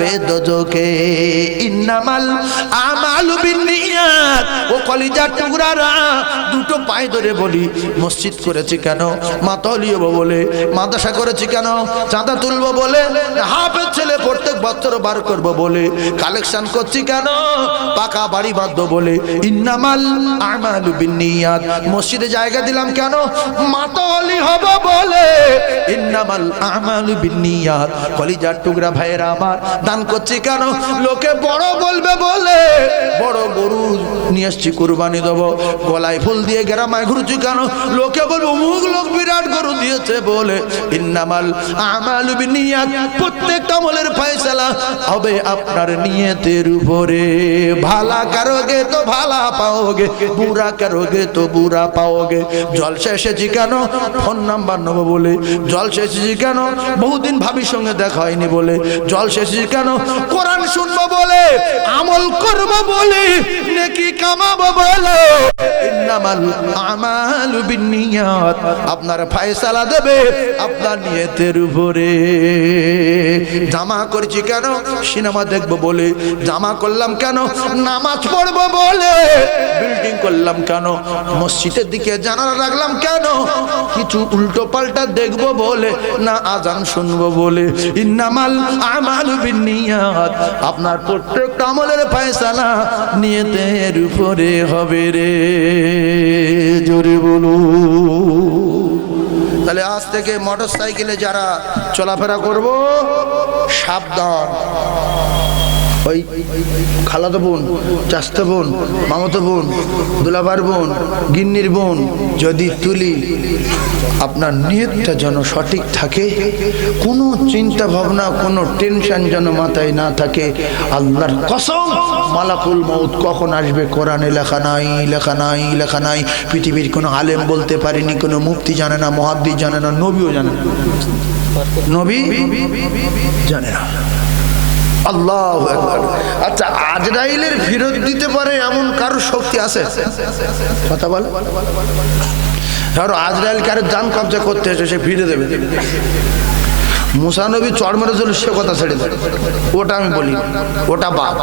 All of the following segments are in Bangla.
বেদোজকে ইন্নামাল আমালু বিন্নিয়াত। ও কলিজার টুকরারা, দুটো পায়ে ধরে বলি, মসজিদ করেছি কেন? মাতলিব বলে। মাদ্রাসা করেছি কেন? চাঁদা তুলবো বলে। হাফেজ ছেলে প্রত্যেক বছর বার করব বলে। কালেকশন করছি কেন? পাকা বাড়ি বাঁধবো বলে। ইন্নামাল আমালু বিন্নিয়াত। মসজিদে জায়গা দিলাম কেন? মাতলি হব বলে। ইন্নামাল আমালু বিন্নিয়াত। কলিজার টুকরা ভাইয়েরা আমার, দান করছি কেন? লোকে বড় বলবে বলে। বড় গরু নিয়ে এসছি, কুরবানি দেবো। গলায় ফুল দিয়ে গ্রামায় ঘুরছি কেন? লোকে বলবো অমুক লোক বিরাট গরু দিয়েছে বলে। ইন্নামাল আমালু বিন্নিয়াত। প্রত্যেকটা আমলের ফয়সালা হবে আপনার নিয়তের উপরে। ভালা করোগে তো ভালা পাওগে, বুরা করোগে তো বুরা পাওগে। জলসা এসেছি কেন? ফোন নাম্বার নেবো বলে। জলসা এসেছি কেন? বহুদিন ভাবির সঙ্গে দেখা হয়নি বলে। জলসা এসেছি কেন? কোরআন শুনবো বলে, আমল করবো বলে, নেকি কামাবো বলে। ইন্নামাল আমালু বিন্নিয়াত। আপনার ফয়সালা দেবে আপনার নিয়তের উপরে। জামা করেছি কেন? সিনেমা দেখবো বলে। জামা করলাম কেন? নামাজ পড়বো বলে। বিল্ডিং করলাম কেন? মসজিদের দিকে জানালা রাখলাম কেন? কিছু উল্টো পাল্টা দেখবো বলে, না আজান শুনবো বলে। ইন্নামাল আমালু বিন্নিয়াত। আপনার প্রত্যেক আমলের ফয়সালা নিয়তের উপরে হবে রে। জোরে বলো। তাহলে আজ থেকে মোটর সাইকেলে যারা চলাফেরা করব, সাবধান। ওই খালাতো বোন, চাচতো বোন, মামাতো বোন, দুলাভার বোন, গিন্নির বোন যদি তুলি, আপনার নিয়তটা যেন সঠিক থাকে। কোনো চিন্তা ভাবনা, কোনো টেনশন যেন মাথায় না থাকে। আল্লাহর কসম, মালাকুল মউত কখন আসবে কোরআনে লেখা নাই, লেখা নাই, লেখা নাই। পৃথিবীর কোনো আলেম বলতে পারেনি, কোনো মুফতি জানে না, মুহাদ্দিস জানে না, নবীও জানে না। নবী জানে না। আল্লাহু আকবার। আচ্ছা, আজরাইলের ফেরত দিতে পারে এমন কারো শক্তি আছে? কথা বল। ধরো আজরাইল কারো জান কবজা করতে এসে সে ফিরে দেবে। মুসা নবী চড় মেরে চলে, সে কথা ছেড়ে দেবে, ওটা আমি বলি, ওটা বাদ।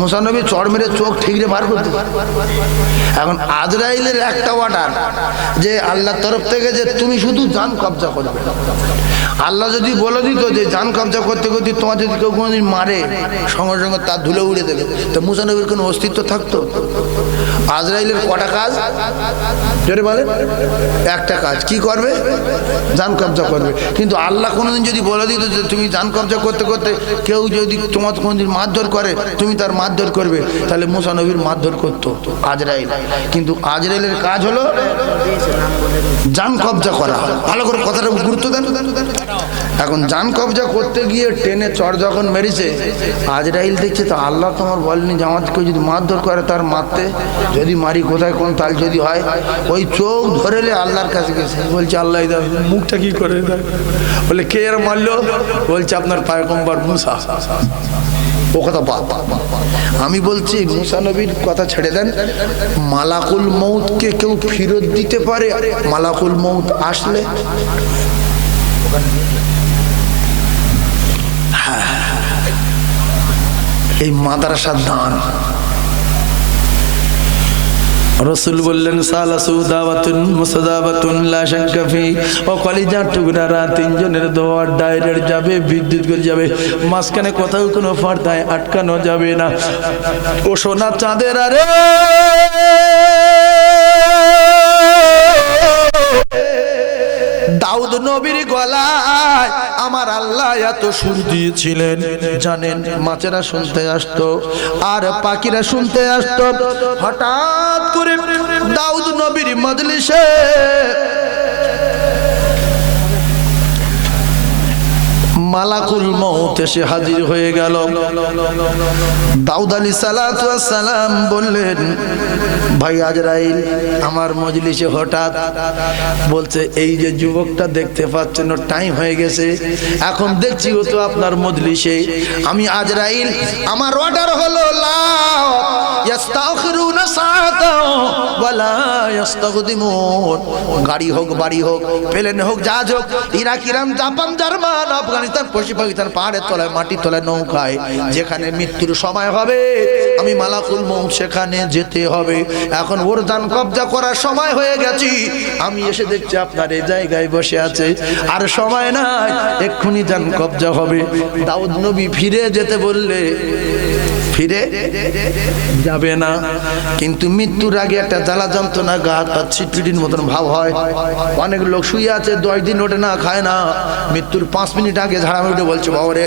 মুসা নবী চড় মেরে চোখ ঠিকরে বার করতে। এখন আজরাইলের একটা অর্ডার যে আল্লাহর তরফ থেকে, যে তুমি শুধু জান কবজা করবে। আল্লাহ যদি বলে দিত যে জান কবজা করতে করতে তোমার যদি কেউ কোনোদিন মারে, সঙ্গে সঙ্গে তার ধুলে উড়ে দেবে, তো মুসা নবীর কোনো অস্তিত্ব থাকতো? আজরাইলের কটা কাজ জোরে বলে? একটা কাজ। কি করবে? জান কবজা করবে। কিন্তু আল্লাহ কোনোদিন যদি বলে দিত যে তুমি জান কবজা করতে করতে কেউ যদি তোমার কোনোদিন মারধর করে, তুমি তার মারধর করবে, তাহলে মুসা নবীর মারধর করতো আজরাইল। কিন্তু আজরাইলের কাজ হলো জান কবজা করা। ভালো করে কথাটা গুরুত্ব দেন। এখন জান কবজা করতে গিয়ে ট্রেনে চড় যখন মেরেছে, আজরাইল দেখছে তো আল্লাহ তোমার বলেনি যে আমাদেরকে যদি মারধর করে তার মারতে, যদি মারি কোথায় কোন তাল যদি হয়। ওই চোখ ধরেলে আল্লাহর কাছে গেছে, বলছে আল্লাহ মুখটা কি করে দেয়? বলে কে এর মারলো? বলছে আপনার পয়গম্বর মুসা। ও কথা বাদ। আমি বলছি মুসা নবীর কথা ছেড়ে দেন। মালাকুল মউতকে কেউ ফেরত দিতে পারে? মালাকুল মউত আসলে এই মাদ্রাসার দান। রাসূল বললেন সালাসু দাওয়াতুন মুসাদাবাতুন লা শাক্কা ফি। ও কলিজার টুকরারা, তিনজনের দোয়া ডাইরেক্ট যাবে, বিদ্যুৎ করে যাবে। মাঝখানে কোথাও কোনো পর্দায় আটকানো যাবে না। ও সোনা চাঁদের আরে দাউদ নবীর গলায় আমার আল্লাহ এত সুর দিয়েছিলেন জানেন? মাছেরা শুনতে আসতো আর পাখিরা শুনতে আসতো। হঠাৎ করে দাউদ নবীর মজলিসে মালাকুল মউত এসে হাজির হয়ে গেল। দাউদ আলাইহিস সালাতু ওয়াস সালাম বললেন, ভাই আজরাইল আমার মজলিসে হঠাৎ। বলছে এই যে যুবকটা দেখতে পাচ্ছেন, ওর টাইম হয়ে গেছে, এখন দেখছি ও তো আপনার মজলিসে। আমি আজরাইল, আমার অর্ডার হলো লা ইস্তাখিরুনা সাআত ইয়াস্তাগদিউ ওয়ালা ইয়াস্তাগদিমুন। গাড়ি হোক, বাড়ি হোক, প্লেন হোক, জাহাজ হোক, Iraq, Iran, Japan, German, Afghanistan, পশ্চিম পাকিস্তান, পাহাড়ের তলায়, মাটির তলায়, নৌকায়, যেখানে মৃত্যুর সময় হবে আমি মালাকুল মউত সেখানে যেতে হবে। এখন ওর জান কবজা করার সময় হয়ে গেছি, আমি এসে দেখছি আপনার এই জায়গায় বসে আছে, আর সময় নাই, এক্ষুনি জান কবজা হবে। দাউদ নবী ফিরে যেতে বললে ফিরে যাবে না, কিন্তু মৃত্যুর আগে একটা জ্বালা যন্ত্রণা, গা হাত পা ছিটপিটির মতন ভাব হয়। অনেক লোক শুয়ে আছে 10 দিন ওঠে না, খায় না, মৃত্যুর 5 মিনিট আগে ঝাড়ামি উঠে বলছে বাবা রে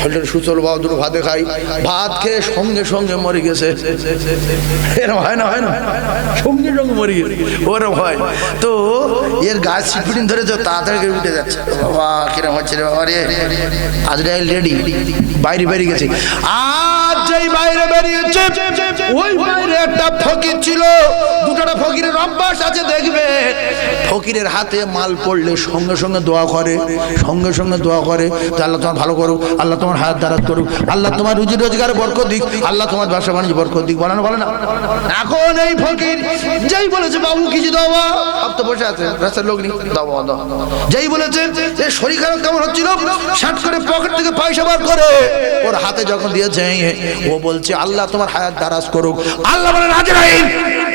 শরীরের সুচল, বাবা দুটো ভাতে খাই, ভাত খেয়ে সঙ্গে সঙ্গে মরে গেছে। এরকম হয় না, হয় না, সঙ্গে সঙ্গে মরে গেছে, ওরকম হয়। তো এর গাছ ছিটপিটিন ধরে তো তাড়াতাড়ি উঠে যাচ্ছে, বাবা কিরম হচ্ছে রে বাবা রে, আজরাইল রেডি, বাইরে বেরিয়ে গেছে। আর যেই বাইরে বেরিয়েছে, ওই বাইরে একটা ফকির ছিল। দুটোটা ফকিরের অভ্যাস আছে, দেখবে ফকিরের হাতে মাল পড়লে সঙ্গে সঙ্গে দোয়া করে, সঙ্গে সঙ্গে দোয়া করে যে আল্লাহ তোমার ভালো করুক, আল্লাহ তোমার হায়াত দারাজ করুক, আল্লাহ তোমার রুজি রোজগারে বরকত দিক, আল্লাহ তোমার ব্যবসা বাণিজ্য বরকত দিক, বলে না, বলে না। এখন এই ফকির যেই বলেছে বাবু কিছু দাও, সব তো বসে আছে, রাস্তার লোক নেই, দাও দাও, যেই বলেছে যে শরীর খারাপ কেমন হচ্ছিল, শার্ট করে পকেট থেকে পয়সা বার করে ওর হাতে যখন দিয়েছে, ও বলছে আল্লাহ তোমার হায়াত দারাজ করুক। আল্লাহ বলেন আজরাইল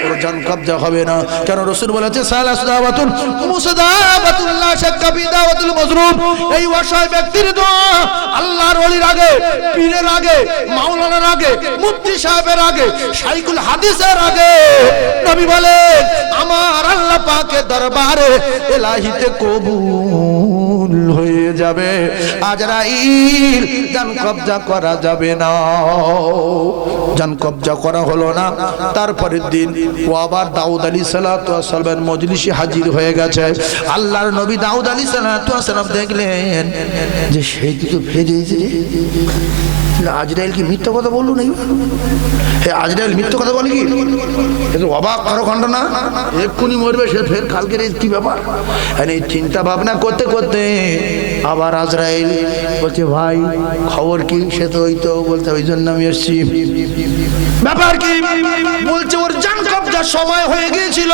ওর জান কবজা হবে না, কেন রাসূল বলেছে সালাসুদাওয়াতুল মুসাদাবাতুল লা শাক্কা ফি দাওয়াতুল মাজরুম। এই অসহায় ব্যক্তির দোয়া আল্লাহর ওলির আগে, পীরের আগে, মাওলানার আগে, মুফতি সাহেবের আগে, শাইখুল হাদিসের আগে নবী বলেন আমার আল্লাহ পাকের দরবারে ইলাহিতে কবুল হয়ে যাবে। আজরাইল জান কবজা করা যাবে না। জান কবজা করা হলো না। তারপরের দিন ও আবার দাউদ আলাইহিস সালাতু ওয়াস সালামের মজলিসে হাজির হয়ে গেছে। আল্লাহর নবী দাউদ আলাইহিস সালাতু ওয়াস সালাম দেখলেন যে সেই তো ফেরেছে, আজরাইল কি মিথ্যা কথা বললো নাকি? হে আজরাইল মিথ্যা কথা বলে কি? এটা অবাক কারো খণ্ড না, এক্ষুনি মরবে সে, ফের কালকের কি ব্যাপার? এই চিন্তা ভাবনা করতে করতে আবার আজরাইল বলছে ভাই খবর কি? সে তো ওই তো বলতে ওই জন্য আমি এসছি। ব্যাপার কি? বলছে ওর জান কবজার সময় হয়ে গিয়েছিল,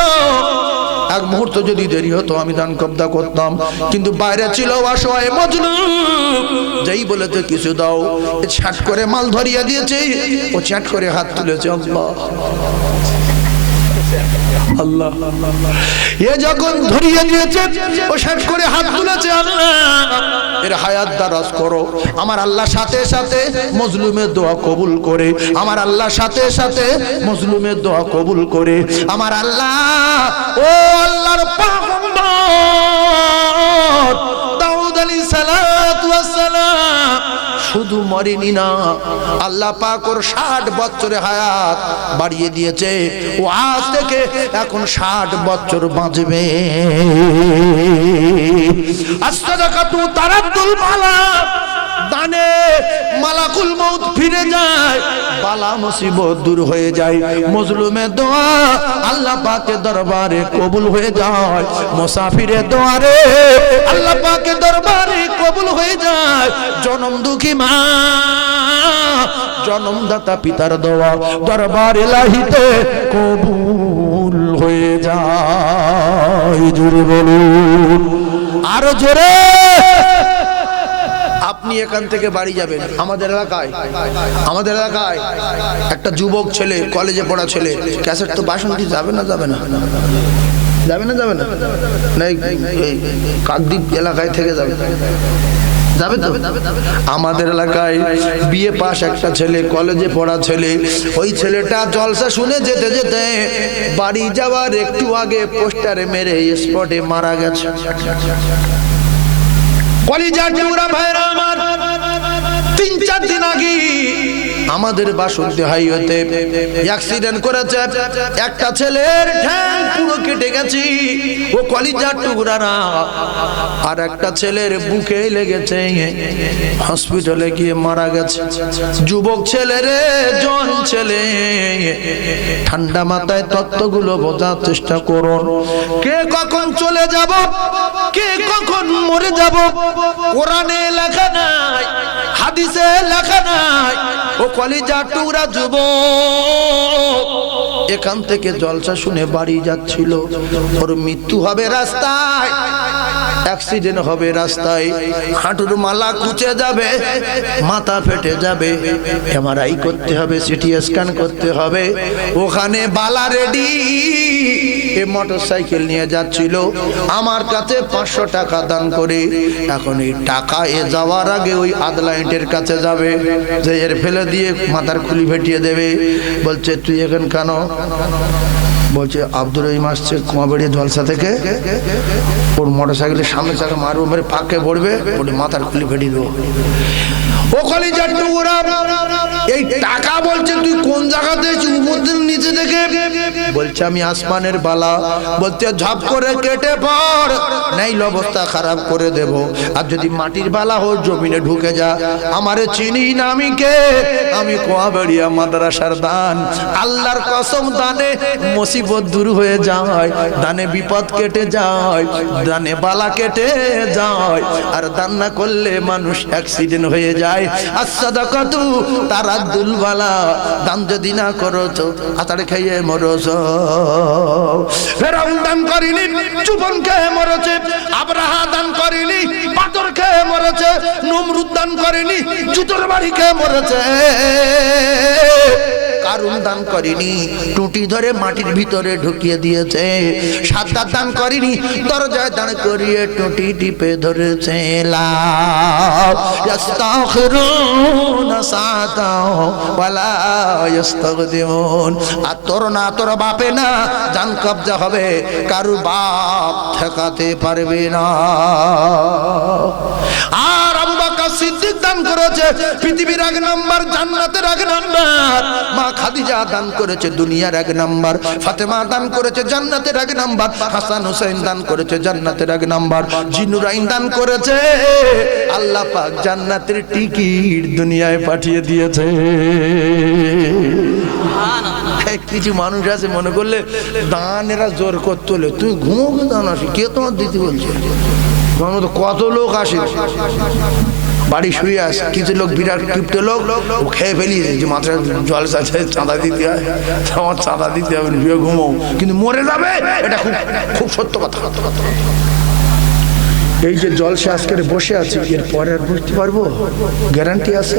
এক মুহূর্ত যদি দেরি হতো আমি জান কবজা করতাম, কিন্তু বাইরে ছিল অসহায় মজলুম। যেই বলেছে কিছু দাও, ছাট করে মাল ধরিয়ে দিয়েছে, ও ছাট করে হাত তুলেছে, আল্লাহ আল্লাহ। এ যখন ধরিয়ে দিয়েছে, ও ছাট করে হাত তুলেছে, আল্লাহ এর হায়াত দারাজ করো। আমার আল্লাহ সাথে সাথে মজলুমের দোয়া কবুল করে, আমার আল্লাহ সাথে সাথে মজলুমের দোয়া কবুল করে। আমার আল্লাহ, ও আল্লাহর পাক উম্মত দাউদ আলাইহিস সালাতু ওয়াস সালাম শুধু মরেনি না, আল্লাহ পাক ওর 60 বছরের হায়াত বাড়িয়ে দিয়েছে। ও আজ থেকে এখন 60 বছর বাঁচবে। আস-সাদাকাতু তারাদ্দুল মালা, দানে মালাকুল মউত ফিরে যায়, বালা মুসিবত দূর হয়ে যায়, মজলুমের দোয়া আল্লাহ পাকের দরবারে কবুল হয়ে যায়, মুসাফিরের দোয়ারে আল্লাহ পাকের দরবারে কবুল হয়ে যায়। জনম দুঃখী মা, জনমদাতা পিতার দোয়া দরবার ইলাহিতে কবুল হয়ে যায়। জোরে বলুন, আরো জোরে। আপনি এখান থেকে বাড়ি যাবেন, আমাদের এলাকায় একটা যুবক ছেলে, কলেজে পড়া ছেলে, ক্যাসেট তো বাসন্তী যাবে না কাকদ্বীপ এলাকায় থেকে যাবে তো। আমাদের এলাকায় বিএ পাস একটা ছেলে, কলেজে পড়া ছেলে, ওই ছেলেটা জলসা শুনে যেতে যেতে বাড়ি যাওয়ার একটু আগে পোস্টারে মেরে স্পটে মারা গেছে। কলিজার টুকরা ভাইরা আমার, 3-4 দিন আগে আমাদের বাসন্তী হাইওয়েতে অ্যাক্সিডেন্ট করেছে। একটা ছেলের ঠ্যাং পুরো কেটে গেছে, ও কলিজার টুকরা না, আর একটা ছেলের বুকে লেগেছে, হসপিটালে গিয়ে মারা গেছে। যুবক ছেলে রে, জন ছেলে, ঠান্ডা মাথায় তত্ত্বগুলো বোঝার চেষ্টা করুন। কে কখন চলে যাব, কে কখন মরে যাব, কোরআনে লেখা নাই, হাদিসে লেখা নাই। ও কলিজার টুকরা যুবক, এখান থেকে জলসা শুনে বাড়ি যাচ্ছিল, ওর মৃত্যু হবে রাস্তায়, অ্যাক্সিডেন্ট হবে রাস্তায়, হাঁটুর মালা কুচে যাবে, মাথা ফেটে যাবে, এমআরআই করতে হবে, সিটি স্ক্যান করতে হবে। ওখানে বালা রেডি। এ মোটরসাইকেল নিয়ে যাচ্ছিল, আমার কাছে 500 টাকা দান করে। এখন এই টাকা এ যাওয়ার আগে ওই আদলাইটের কাছে যাবে, যে এর ফেলে দিয়ে মাথার খুলি ফেটিয়ে দেবে। বলছে তুই এখন কেন? বলছে আব্দুর রহিম আসছে কুমাবাড়ি জলসা থেকে, ওর মোটরসাইকেলের সামনে চাকা মারবো, মেরে পাকে পড়বে, ওর মাথার খুলি ফেটিয়ে দেবো। ও কলিজার টুকরা, এই টাকা বলছে তুই কোন জায়গাতে উপর নিচে থেকে? বলছে আমি আসমানের বালা। বলতে ঝপ করে কেটে পড়, নাইলে অবস্থা খারাপ করে দেব। আর যদি মাটির বালা হোক জমিনে ঢুকে যা। আমারে চিনি না আমি কে? আমি কোয়াবাড়িয়া মাদ্রাসার দান। আল্লাহর কসম, দানে মুসিবত দূর হয়ে যায়, দানে বিপদ কেটে যায়, দানে বালা কেটে যায়। আর দান না করলে মানুষ অ্যাক্সিডেন্ট হয়ে যায়। as-sadaqatu taraddul bala, দান যদি না করো তো আতার খেয়ে মরছ। ফেরাউন দান করেনি, চুবন খেয়ে মরেছে। আব্রাহা দান করেনি, পাথর খেয়ে মরেছে। নমরুদ দান করেনি, জুতোর বাড়ি খেয়ে মরেছে। কারুন দান করেনি, টুটি ধরে মাটির ভিতরে ঢুকিয়ে দিয়েছে। সাদ্দাত দান করেনি, দরজায় দাঁড় করিয়ে টুটি টিপে ধরেছে। লা ইস্তাখিরুনা সাতাও ওয়ালা ইস্তাগদিমুন। আর তোর না, তোর বাপে না, জান কবজা হবে, কারু বাপ ঠেকাতে পারবে না। আর আবু বকর সিদ্দিক দান করেছে, পৃথিবীর 1 নাম্বার, জান্নাতের 1 নাম্বার। মা খাদিজা দান করেছে, দুনিয়ার 1 নাম্বার। ফাতেমা দান করেছে, জান্নাতের 1 নাম্বার। হাসান হুসাইন দান করেছে, জান্নাতের 1 নাম্বার। জিনুরাইন দান করেছে, আল্লাহ পাক জান্নাতের টিকিট দুনিয়ায় পাঠিয়ে দিয়েছে। কিছু মানুষ আছে মনে করলে দান এরা জোর করতে হলে, তুই ঘুমোকে দান আসি, কে তোমার দিতে বলছে? কত লোক আসে বাড়ি শুয়ে আসে, কিছু লোক বিরাট কিপ্টে লোক, ও খেয়ে ফেলি যে মাথায় জল আছে, চাঁদা দিতে হয়, আমার চাঁদা দিতে হবে, শুয়ে ঘুমো, কিন্তু মরে যাবে। এটা খুব খুব সত্য কথা। এই যে জলসা আজকের বসে আছি, এর পরে আর বুঝতে পারবো? গ্যারান্টি আছে?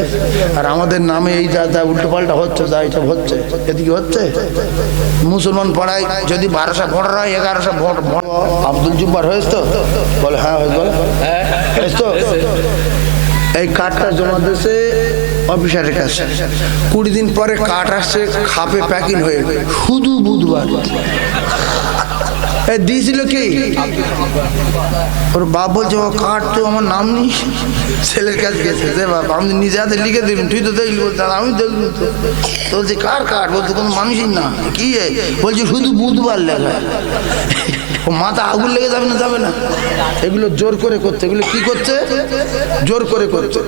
আর আমাদের নামে এই যা যা উল্টো পাল্টা হচ্ছে, যা এইসব হচ্ছে, এদিকে হচ্ছে। মুসলমান পাড়ায় যদি 1200 ভোটার হয়, 1100 ভোট। আব্দুল জুব্বার হয়েছে তো? বলে হ্যাঁ হয়েছে। বলে হয়েছে তো? এই কার্ডটা জমা দিয়েছে অফিসারের কাছে। 20 দিন পরে কার্ড আসছে, খাপে প্যাকিং হয়ে, শুধু বুধবার। দিয়েছিল কি? ওর বাপ বলছে ও কার্ড তো আমার নাম নেই। ছেলের কাছে গেছে, যে বাবা আমি নিজে হাতে লিখে দেবেন, তুই তো দেখলি। বলছে আমি দেখলি তো। বলছে কার কার্ড? বলছে কোনো মানুষই না। কি বলছে শুধু বুধবার লেখা। ও মাথা আগুন লেগে যাবে না? যাবে না। এগুলো জোর করে করছে। এগুলো কি করছে? জোর করে করছে।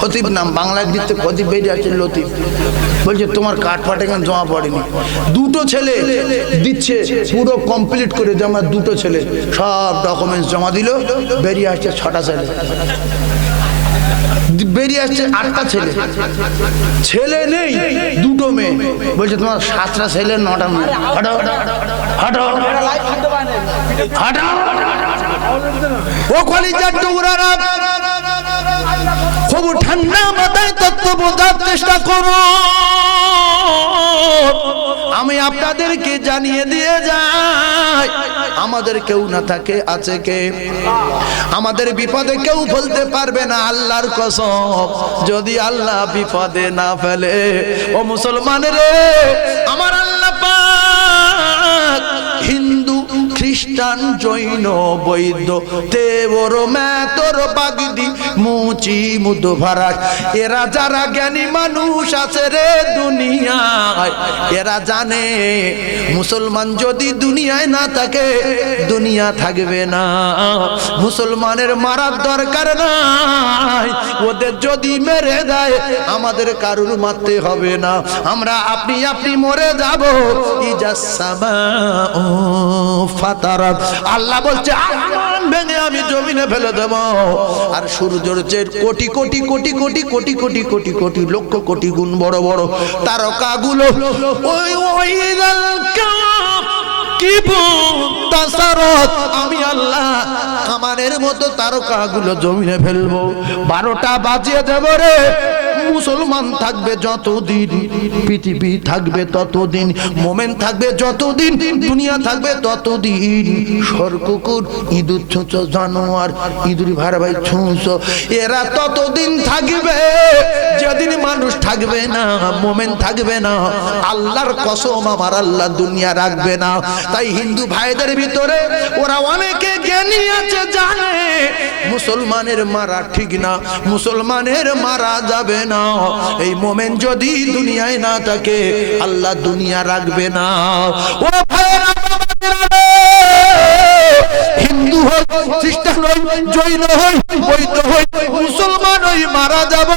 খতিব নাম বাংলায় দিচ্ছে, খতিব বেরিয়ে আসছে লতিফ। বলছে তোমার কার্ড ফাটে কেন জমা পড়েনি? 2টো ছেলে দিচ্ছে, পুরো কমপ্লিট করে জমা। 2টো ছেলে সব ডকুমেন্টস জমা দিল, বেরিয়ে আসছে 6টা ছেলে। বেরিয়ে আসছে 8টা ছেলে। ছেলে নেই, 2টো মেয়ে। বলছে তোমার 7টা ছেলে, 9টা মেয়ে। হাঁটো হাঁটো হাঁটো। ও কলিজার টুকরারা, খুব ঠান্ডা মাথায় তত্ত্ব বোঝার চেষ্টা করো। আমি আপনাদেরকে জানিয়ে দিয়ে যাই, আমাদের কেউ না থাকে, আছে কে? আমাদের বিপদে কেউ ফেলতে পারবে না, আল্লাহর কসম। যদি আল্লাহ বিপদে না ফেলে, ও মুসলমান রে, আমার আল্লাহ পাক হিন্দু, খ্রিস্টান, জৈন, বৈদ্য, দেবর, মেতর, বাগদি, মুচি, মুদভারাক, এরা যারা জ্ঞানী মানুষ আছে রে দুনিয়ায়, এরা জানে মুসলমান যদি দুনিয়ায় না থাকে, দুনিয়া থাকবে না। মুসলমানের মারার দরকার নাই, ওদের যদি মেরে দেয় আমাদের কারুর মারতে হবে না। আমরা আপনি মরে যাব। আল্লাহ বলছে আসমান ভেঙে আমি জমিনে ফেলে দেব, আর সূর্য সৌন্দর্যের কোটি কোটি কোটি কোটি কোটি কোটি কোটি কোটি লক্ষ কোটি গুণ বড় বড় তারকাগুলো ওই ওই আমি আল্লাহ কামানের মতো তারকাগুলো জমিনে ফেলবো। 12টা বাজিয়ে দেব রে। মুসলমান থাকবে যতদিন, পৃথিবী থাকবে ততদিন, মোমেন থাকবে যতদিন, দুনিয়া থাকবে ততদিন। সরকুকুর, ইঁদুর, ছুঁচ, জানোয়ার, ইঁদুর ভার ভাই ছুঁচ, এরা ততদিন থাকবে যেদিন মানুষ থাকবে না, মোমেন থাকবে না। আল্লাহর কসম আমার আল্লাহ দুনিয়া রাখবে না। তাই হিন্দু ভাইদের ভিতরে ওরা অনেকে জ্ঞানী আছে, জানে মুসলমানের মারা ঠিক না, মুসলমানের মারা যাবে না। এই মোমেন যদি দুনিয়ায় না থাকে আল্লাহ দুনিয়া রাখবে না। ও ভাইরা, হিন্দু হই, খ্রিস্টান হই, জৈন হই, বৌদ্ধ হই, মুসলমান হই, মারা যাব।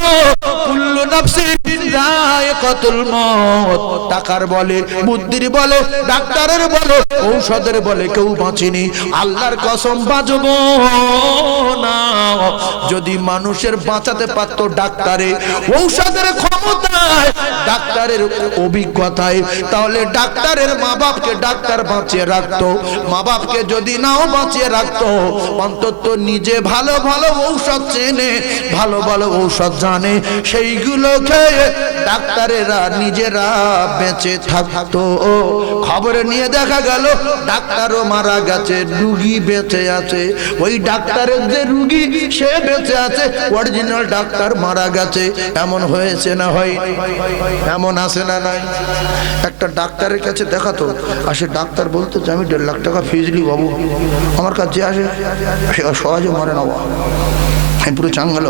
কুল্লু নাফসিন যায়কাতুল মউত। টাকার বলে, বুদ্ধির বলে, ডাক্তারের বলে, ঔষধের বলে কেউ বাঁচেনি। আল্লাহর কসম বাঁচব না। যদি মানুষের বাঁচাতে পারত ডাক্তারে, ঔষধের ক্ষমতায়, ডাক্তারের অভিজ্ঞতায়, তাহলে ডাক্তারের মা বাপকে ডাক্তার বাঁচিয়ে রাখতো। মা বাপকে যদি নাও বাঁচিয়ে রাখতো, অন্তত নিজে ভালো ভালো ঔষধ চেনে, ভালো ভালো ঔষধ জানে, সেইগুলো খেয়ে ডাক্তারেরা নিজেরা বেঁচে থাকতো। খবরে নিয়ে দেখা গেল ডাক্তারও মারা গেছে, রুগী বেঁচে আছে। ওই ডাক্তারের যে রুগী সে বেঁচে আছে, অরিজিনাল ডাক্তার মারা গেছে। এমন হয়েছে না হয়? এমন আছে না নাই? একটা ডাক্তারের কাছে দেখাতো, আসে ডাক্তার বলতো যে আমি 1.5 লাখ টাকা ফিজ নি বাবু, আমার কাছে আসে সহজে মরে না, আমি পুরো চাঙ্গাল।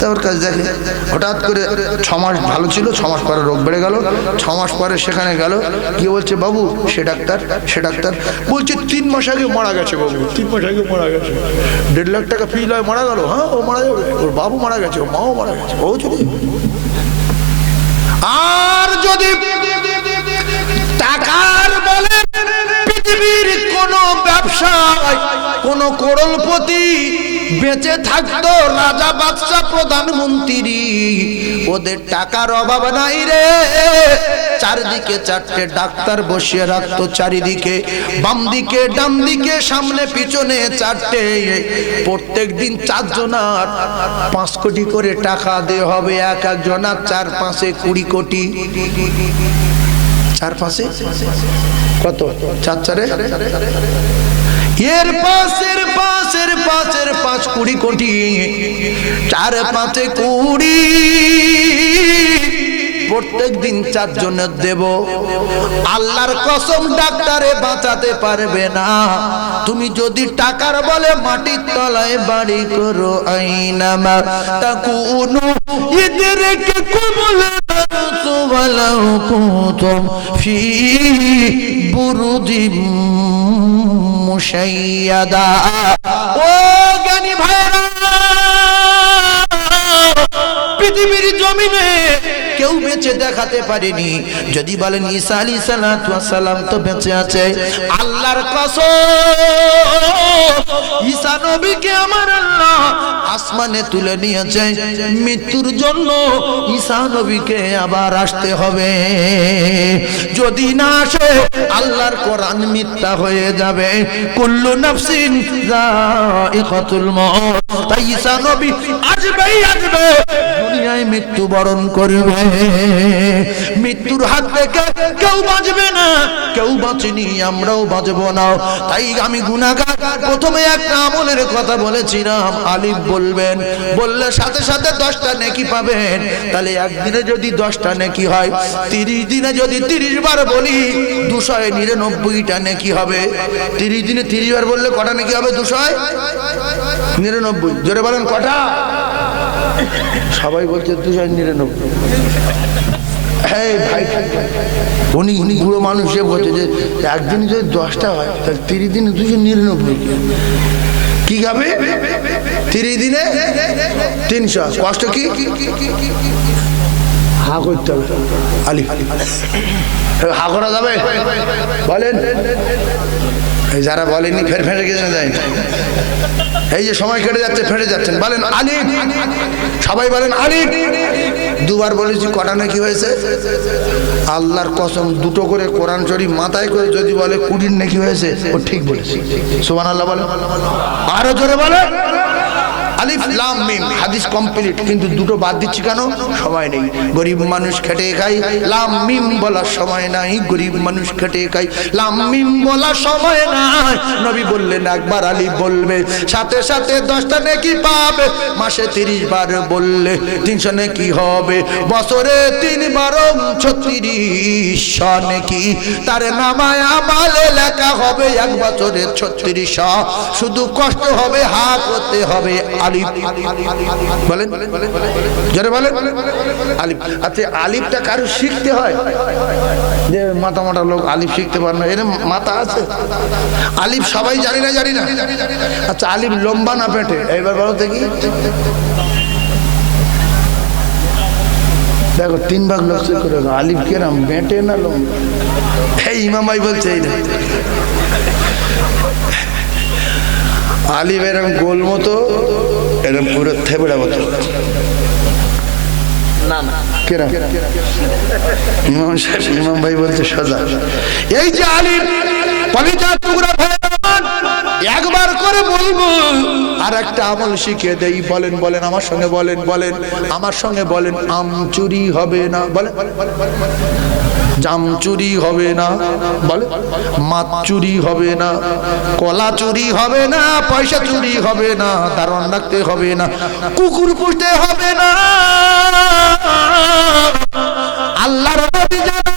তার কাছে দেখে হঠাৎ করে 6 মাস ভালো ছিল, 6 মাস পরে রোগ বেড়ে গেল। 6 মাস পরে সেখানে গেল, গিয়ে বলছে বাবু সে ডাক্তার, সে ডাক্তার বলছে 3 মাস আগে মারা গেছে বাবু, 3 মাস আগে মারা গেছে। 1.5 লাখ টাকা ফি লয়, মারা গেল। হ্যাঁ ও মারা যাবে, ওর বাবু মারা গেছে, ওর মাও মারা গেছে, ও চলে। আর যদি টাকার বলে পৃথিবীর কোন ব্যবসায় কোন করোড়পতি বেঁচে থাকতো, রাজা, বাদশা, প্রধানমন্ত্রী, ওদের টাকার অভাব নাই রে। চারদিকে 4টে ডাক্তার বসিয়ে রাখতো, চারিদিকে, বাম দিকে, ডাম দিকে, সামনে পিছনে 4টে। প্রত্যেক দিন 4 জনার 5 কোটি করে টাকা দেওয়া হবে। এক জনার 4 5 20 কোটি। 4 5 কত? 4 4 এর পাশের 5 20 কোটি, 4 5 20। প্রত্যেক দিন 4 জনের দেব। আল্লাহর কসম ডাক্তারে বাঁচাতে পারবে না। তুমি যদি টাকার বলে মাটির তলায় বাড়ি করো, আইনামা তাকুনু ইদরিকে কুমুলা সুওয়ালাউ কুতুম ফি বুরুদিম মুশাইয়াদা। ও জ্ঞানী ভাইরা, পৃথিবীর জমিনে কেউ বেঁচে দেখাতে পারেনি। যদি বলেন ঈসা আলাইহিস সালাম তো বেঁচে আছে, আল্লাহর কসম ঈসা নবীকে আমার আল্লাহ আসমানে তুলে নিয়েছে। মৃত্যুর জন্য ঈসা নবীকে আবার আসতে হবে। যদি না আসে আল্লাহর কোরআন মিথ্যা হয়ে যাবে। কুল্লু নাফসিন যায়িকাতুল মউত। তাই ঈসা নবী আসবেই আসবে, দুনিয়ায় মৃত্যুবরণ করবে। মৃত্যুর হাত থেকে কেউ বাঁচবে না, কেউ বাঁচেনি, আমরাও বাঁচবো না। তাই আমি গুনাহগার। প্রথমে একটা আমলের কথা বলেছিলাম, আলিফ বলবেন, বললে সাথে সাথে 10টা নেকি পাবেন। তাহলে একদিনে যদি 10টা নেকি হয়, 30 দিনে যদি 30 বার বলি 299টা নেকি হবে। 30 দিনে 30 বার বললে কটা নেকি হবে? 299। জোরে বলেন কটা? সবাই বলছে 299। ভাই উনি বুড়ো মানুষ বলছে যে একদিন যদি 10টা হয় তাহলে 30 দিনে 299 কি খাবে? 30 দিনে 300। কষ্ট কি? হা করতে হবে। আলিফ হা করা যাবে? বলেন এই যারা বলেনি ফের ফেরে গেছে যায়, এই যে সময় কেটে যাচ্ছে ফেটে যাচ্ছেন, বলেন আলিফ, সবাই বলেন আলিফ। দুবার বলেছি, কটা নাকি হয়েছে? আল্লাহর কসম, দুটো করে কোরআন শরীফ মাথায় করে যদি বলে 20 নাকি হয়েছে, ও ঠিক বলেছে। সুবহানাল্লাহ বলেন, আরো জোরে বলেন আলিফ লাম মিম। হাদিস কমপ্লিট, কিন্তু দুটো বাদ দিচ্ছি কেন? সময় নেই। গরিব মানুষ খেটে খাই, লাম মিম বলার সময় নাই। গরিব মানুষ খেটে খাই, লাম মিম বলার সময় নাই। নবী বললেন একবার আলিফ বলবে সাথে সাথে 10টা নেকি পাবে। মাসে 30 বার বললে 300 নেকি হবে। বছরে 3 বার 3600 নেকি তার নামায় আমালে লেখা হবে। এক বছরে 3600। শুধু কষ্ট হবে, হা করতে হবে আলিফ। বলেন জোরে বলেন আলিফ। আচ্ছা, আলিফটা কারো শিখতে হয়? যে মাথা মোটা লোক আলিফ শিখতে পারে না, এর মাথা আছে? আলিফ সবাই জানি না, জানি না। আচ্ছা, আলিফ লম্বা না পেটে? এইবার বলো দেখি। দেখো 3 ভাগ লোক করে, আলিফ কেরাম বেঁটে না লম্বা? এই ইমাম ভাই বলছে এই না, আলিফ এরকম গোল মতো, এরকম পুরো থেবড়া মতো। ইমাম ভাই বলছে সোজা। এই যে আলিফ কলিজার টুকরা ভাই, একবার করে বলবো আর একটা আমল শিখিয়ে দেই। বলেন বলেন আমার সঙ্গে, বলেন বলেন আমার সঙ্গে, বলেন আম চুরি হবে না। বলেন জাম চুরি হবে না। বলে মাছ চুরি হবে না, কলা চুরি হবে না, পয়সা চুরি হবে না, দারোয়ান রাখতে হবে না, কুকুর পুষতে হবে না। আল্লাহর নবী জানা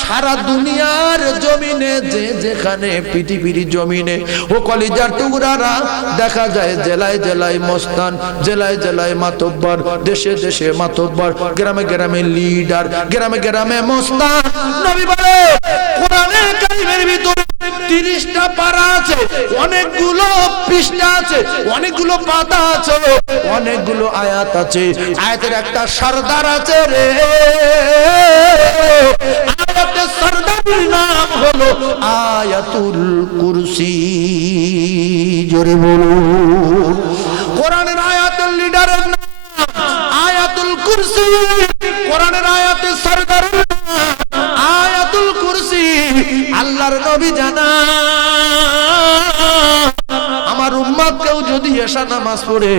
সারা দুনিয়ার জমিনে, যে যেখানে পৃথিবীর জমিনে ও কলিজার টুকরারা দেখা যায়, জেলায় জেলায় মস্তান, জেলায় জেলায় মাতব্বর, দেশে দেশে মাতব্বর, গ্রামে গ্রামে লিডার, গ্রামে গ্রামে মস্তান। নবী বলে কোরআনে কারিমের ভিতরে 30টা পারা আছে, অনেকগুলো পৃষ্ঠা আছে, অনেকগুলো পাতা আছে, অনেকগুলো আয়াত আছে। আয়াতের একটা সরদার আছে রে, আয়াতের সরদারের নাম হলো আয়াতুল কুরসি। জোরে বলুন, কোরআনের আয়াতের লিডারের নাম আয়াতুল কুরসি। কোরআনের আয়াতের সরদারের নাম আয়াতুল কুরসি। আল্লাহর নবী জানা আমার উম্মত কেউ যদি এশা নামাজ পড়ে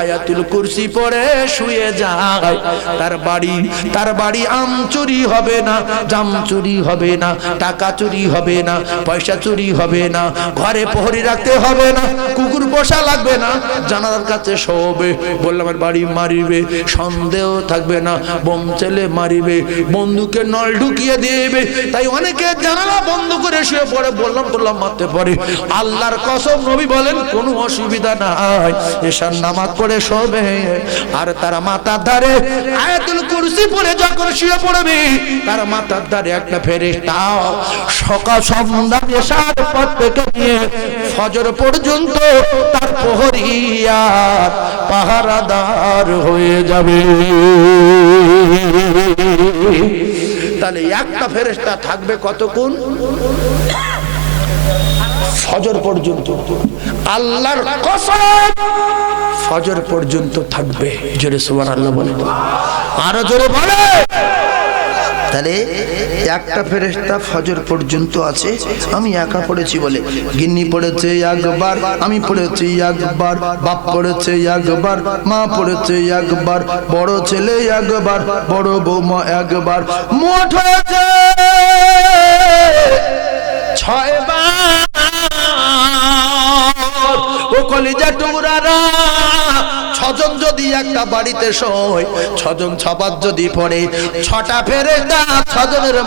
আয়াতুল কুরসি পড়ে শুয়ে যায়, তার বাড়ি আম চুরি হবে না, জাম চুরি হবে না, টাকা চুরি হবে না, পয়সা চুরি হবে না, ঘরে প্রহরী রাখতে হবে না, কুকুর পোষা লাগবে না, জানালার কাছে শোবে, বললাম আর বাড়ি মারিবে, সন্দেহ থাকবে না, বোম ছেলে মারিবে, বন্দুকে নল ঢুকিয়ে দিবে। তাই অনেকে জানালা বন্ধ করে শুয়ে পড়ে, বললাম মারতে পারে। আল্লাহর কসম নবী বলেন কোনো অসুবিধা নাই, এশার নামাজ পড়ে শোবে আর তার মাথার ধারে আয়াতুল কুরসি পড়ে যখন শুয়ে পড়বে, তার মাথার ধারে একটা ফেরেশতা সকাল সন্ধ্যা এশার পর থেকে নিয়ে ফজর পর্যন্ত তার প্রহরিয়ার পাহারাদার হয়ে যাবে। তাহলে একটা ফেরেশতা থাকবে কতক্ষণ? ফজর পর্যন্ত। আল্লাহর কসম ফজর পর্যন্ত থাকবে। জোরে সুবহানাল্লাহ বলে, আরো জোরে বলে। তাহলে একটা ফেরেশতা ফজর পর্যন্ত আছে। আমি একা পড়েছি বলে, গিন্নি পড়েছে একবার, আমি পড়েছি একবার, বাপ পড়েছে একবার, মা পড়েছে একবার, বড় ছেলে একবার, বড় বৌমা একবার, মোট হয়েছে 6 বার। ও কলিজা টুকরারা, 6 জন যদি একটা বাড়িতে শোয়, 6 জন 6 বার যদি পড়ে, 6টা ফেরেশতা 6 জনের